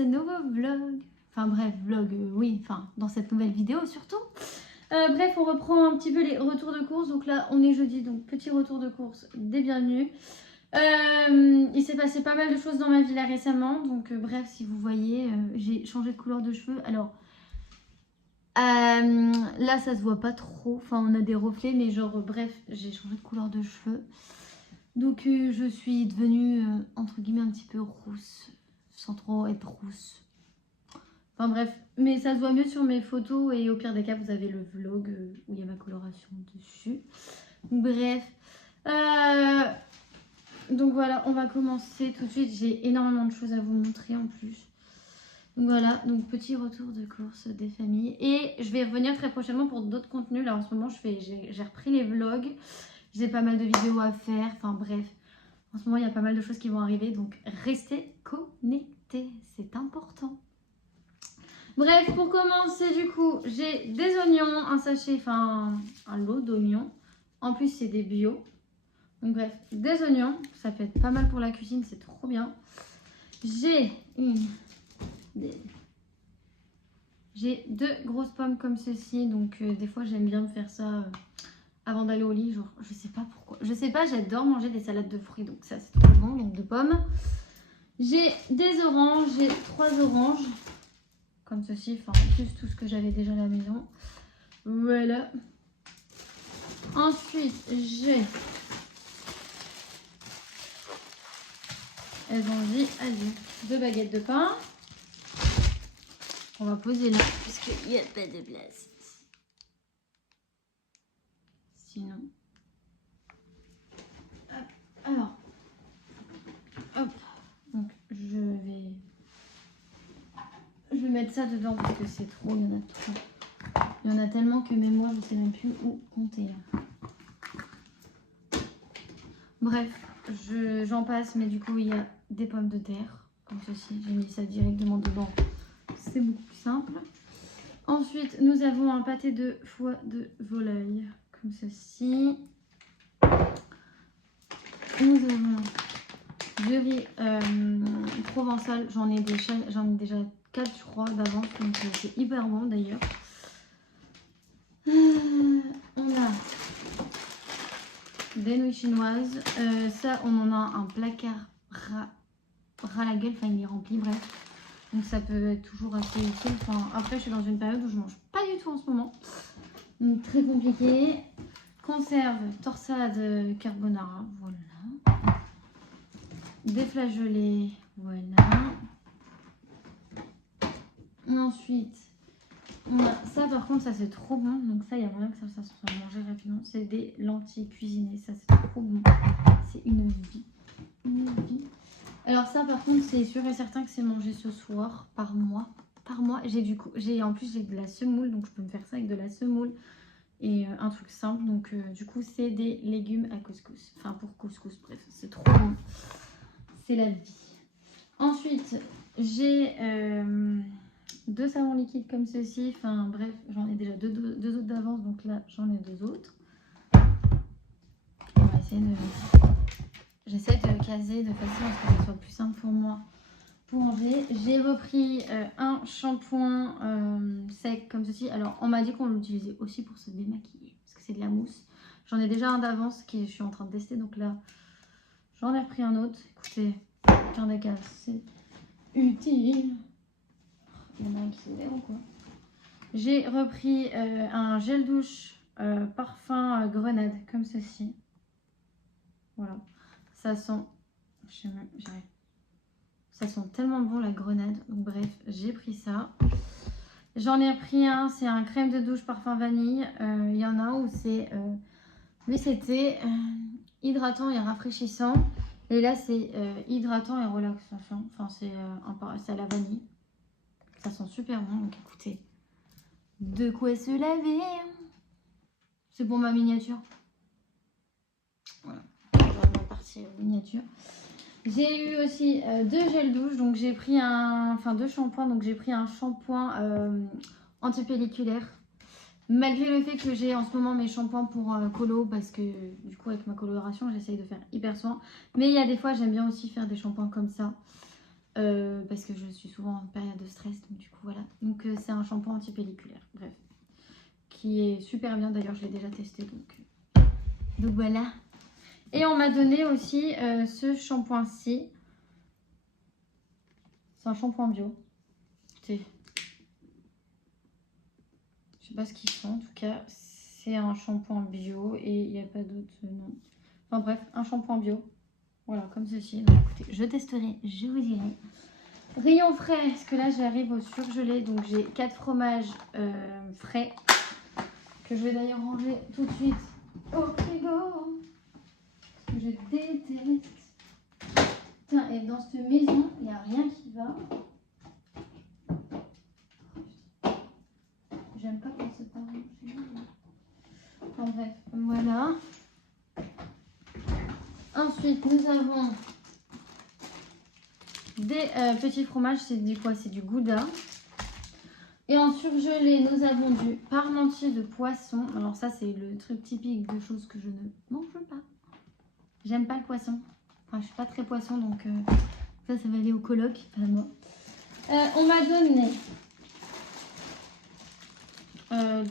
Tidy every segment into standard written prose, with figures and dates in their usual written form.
ce nouveau vlog. Enfin bref, vlog, oui, enfin dans cette nouvelle vidéo surtout. Bref, on reprend un petit peu les retours de course. Donc là, on est jeudi, donc petit retour de course des bienvenus. Il s'est passé pas mal de choses dans ma vie là récemment. Donc bref, si vous voyez, j'ai changé de couleur de cheveux. Alors là, ça se voit pas trop. Enfin, on a des reflets, mais genre bref, j'ai changé de couleur de cheveux. Donc je suis devenue entre guillemets un petit peu rousse, sans trop être rousse. Enfin bref, mais ça se voit mieux sur mes photos et au pire des cas vous avez le vlog où il y a ma coloration dessus. Bref, donc voilà, on va commencer tout de suite. J'ai énormément de choses à vous montrer en plus. Donc voilà, donc petit retour de course des familles. Et je vais revenir très prochainement pour d'autres contenus. Là en ce moment j'ai repris les vlogs. J'ai pas mal de vidéos à faire, enfin bref. En ce moment, il y a pas mal de choses qui vont arriver, donc restez connectés, c'est important. Bref, pour commencer, du coup, j'ai des oignons, un sachet, enfin un lot d'oignons. En plus, c'est des bio. Donc bref, des oignons, ça peut être pas mal pour la cuisine, c'est trop bien. J'ai deux grosses pommes comme ceci, donc des fois j'aime bien me faire ça avant d'aller au lit, genre je sais pas pourquoi. Je sais pas, j'adore manger des salades de fruits, donc ça c'est trop bon, donc de pommes. J'ai des oranges, j'ai 3 oranges, comme ceci, enfin plus tout ce que j'avais déjà à la maison. Voilà. Ensuite, j'ai... Elles ont dit, allez, 2 baguettes de pain. On va poser là, parce qu'il n'y a pas de place. Sinon... Hop. Alors... Hop. Donc, je vais mettre ça dedans parce que c'est trop, il y en a trop. Il y en a tellement que même moi, je ne sais même plus où compter. Bref, j'en passe, mais du coup, il y a des pommes de terre, comme ceci. J'ai mis ça directement dedans. C'est beaucoup plus simple. Ensuite, nous avons un pâté de foie de volaille, comme ceci. Nous avons du riz provençal. J'en ai déjà 4, je crois, d'avance, donc c'est hyper bon d'ailleurs. On a des nouilles chinoises. Ça, on en a un placard ras la gueule. Enfin, il est rempli, bref. Donc, ça peut être toujours assez utile. Enfin, après, je suis dans une période où je mange pas du tout en ce moment. Donc, très compliqué. Conserve, torsade carbonara. Voilà. Des flageolets. Voilà. Ensuite, on a ça par contre, ça c'est trop bon. Donc ça, il y a moyen que ça soit mangé rapidement. C'est des lentilles cuisinées. Ça c'est trop bon. C'est une vie. Une vie. Alors ça par contre, c'est sûr et certain que c'est mangé ce soir par mois. Par mois. En plus j'ai de la semoule. Donc je peux me faire ça avec de la semoule. Et un truc simple. Donc du coup c'est des légumes à couscous. Enfin pour couscous, bref. C'est trop bon. C'est la vie. Ensuite, j'ai... 2 savons liquides comme ceci, enfin bref, j'en ai déjà deux autres d'avance, donc là j'en ai 2 autres. On va essayer de... J'essaie de caser de façon à ce que ce soit plus simple pour moi pour ranger. J'ai repris un shampoing sec comme ceci. Alors on m'a dit qu'on l'utilisait aussi pour se démaquiller, parce que c'est de la mousse. J'en ai déjà un d'avance que je suis en train de tester, donc là j'en ai repris un autre. Écoutez, aucun des cas, c'est utile. Il y en a un qui s'énerve ou quoi. J'ai repris un gel douche parfum grenade comme ceci. Voilà. Ça sent... Je sais même... Ça sent tellement bon la grenade. Donc bref, j'ai pris ça. J'en ai repris un, c'est un crème de douche parfum vanille. Il y en a où c'est... mais c'était hydratant et rafraîchissant. Et là c'est hydratant et relaxation. Enfin c'est à la vanille. Ça sent super bon, donc écoutez, de quoi se laver. C'est pour ma miniature. Voilà, ma partie miniature. J'ai eu aussi 2 gels douche, donc j'ai pris enfin 2 shampoings, donc j'ai pris un shampoing antipelliculaire. Malgré le fait que j'ai en ce moment mes shampoings pour colo, parce que du coup avec ma coloration j'essaye de faire hyper soin. Mais il y a des fois j'aime bien aussi faire des shampoings comme ça. parce que je suis souvent en période de stress, donc du coup voilà. Donc c'est un shampoing anti-pelliculaire, bref, qui est super bien, d'ailleurs je l'ai déjà testé, donc voilà. Et on m'a donné aussi ce shampoing-ci. C'est un shampoing bio. Écoutez, je sais pas ce qu'ils font, en tout cas c'est un shampoing bio et il n'y a pas d'autre nom. Enfin bref, un shampoing bio. Voilà, comme ceci. Donc écoutez, je testerai, je vous dirai. Rayon frais, parce que là j'arrive au surgelé. Donc j'ai 4 fromages frais que je vais d'ailleurs ranger tout de suite au frigo. Parce que je déteste. Putain, et dans cette maison, il n'y a rien qui va. J'aime pas quand c'est pas rangé. Enfin bref, voilà. Ensuite, nous avons des petits fromages, c'est du quoi? C'est du Gouda. Et en surgelé, nous avons du parmentier de poisson. Alors ça, c'est le truc typique de choses que je ne mange pas. J'aime pas le poisson. Enfin, je suis pas très poisson, donc ça va aller au coloc, pas à moi. On m'a donné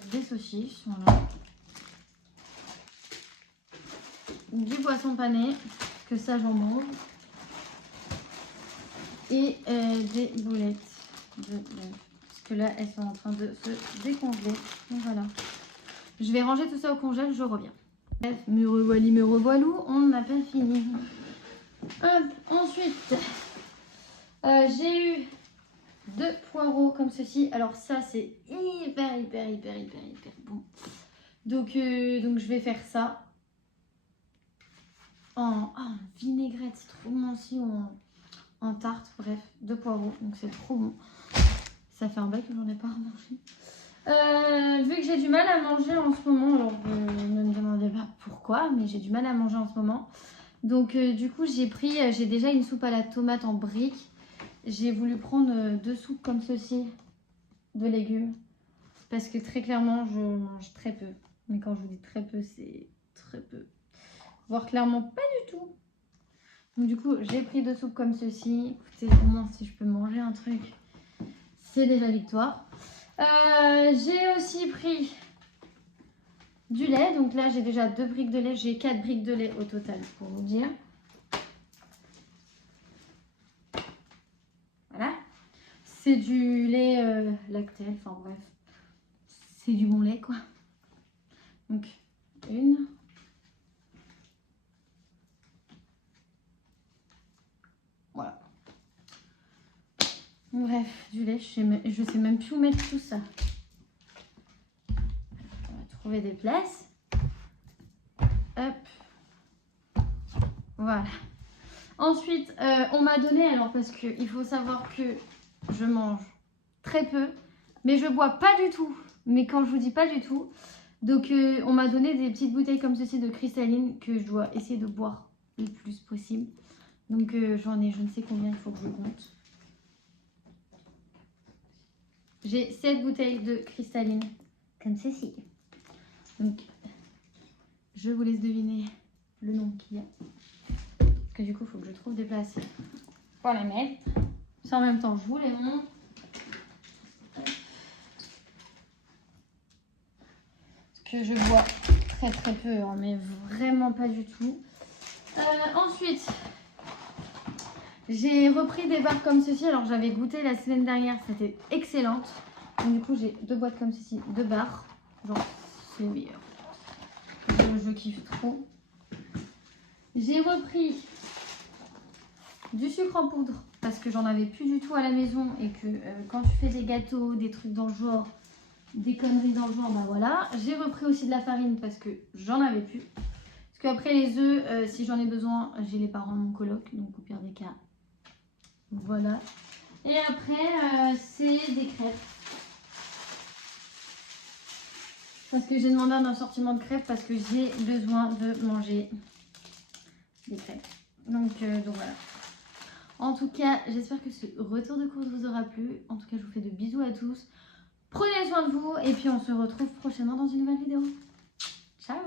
des saucisses, voilà. Du poisson pané, que ça j'en mange. Et des boulettes de bœuf. Parce que là, elles sont en train de se décongeler. Donc voilà. Je vais ranger tout ça au congèle, je reviens. Bref, me revoilou, on n'a pas fini. Ensuite, j'ai eu 2 poireaux comme ceci. Alors ça, c'est hyper bon. Donc je vais faire ça en vinaigrette. C'est trop bon aussi, ou en tarte. Bref, 2 poireaux. Donc c'est trop bon. Ça fait un bail que j'en ai pas remangé. Vu que j'ai du mal à manger en ce moment, alors ne me demandez pas pourquoi, mais j'ai du mal à manger en ce moment. Donc du coup j'ai déjà une soupe à la tomate en briques. J'ai voulu prendre 2 soupes comme ceci de légumes. Parce que très clairement je mange très peu. Mais quand je vous dis très peu, c'est très peu. Voire clairement pas du tout. Donc du coup j'ai pris 2 soupes comme ceci. Écoutez, au moins si je peux manger un truc, c'est déjà victoire. J'ai aussi pris du lait. Donc là, j'ai déjà 2 briques de lait. J'ai 4 briques de lait au total, pour vous dire. Voilà. C'est du lait lactel. Enfin bref. C'est du bon lait, quoi. Donc, 1. Voilà. Bref, du lait. Je sais même plus où mettre tout ça. On va trouver des places. Hop. Voilà. Ensuite, on m'a donné, alors parce qu'il faut savoir que je mange très peu, mais je bois pas du tout. Mais quand je vous dis pas du tout, donc on m'a donné des petites bouteilles comme ceci de cristalline que je dois essayer de boire le plus possible. Donc j'en ai je ne sais combien, il faut que je compte. J'ai 7 bouteilles de cristalline comme ceci. Donc je vous laisse deviner le nom qu'il y a. Parce que du coup, il faut que je trouve des places pour les mettre. Ça, en même temps, je vous les montre. Parce que je bois très peu, hein, mais vraiment pas du tout. Ensuite, j'ai repris des barres comme ceci. Alors, j'avais goûté la semaine dernière, c'était excellente. Donc, du coup, j'ai 2 boîtes comme ceci, 2 barres. Genre, c'est meilleur. Je kiffe trop. J'ai repris du sucre en poudre parce que j'en avais plus du tout à la maison et que quand tu fais des gâteaux, des trucs dans le genre, des conneries dans le genre, bah voilà. J'ai repris aussi de la farine parce que j'en avais plus. Parce qu'après les œufs, si j'en ai besoin, j'ai les parents de mon coloc, donc au pire des cas, voilà. Et après, c'est des crêpes. Parce que j'ai demandé un assortiment de crêpes parce que j'ai besoin de manger des crêpes. Donc voilà. En tout cas, j'espère que ce retour de course vous aura plu. En tout cas, je vous fais de bisous à tous. Prenez soin de vous et puis on se retrouve prochainement dans une nouvelle vidéo. Ciao!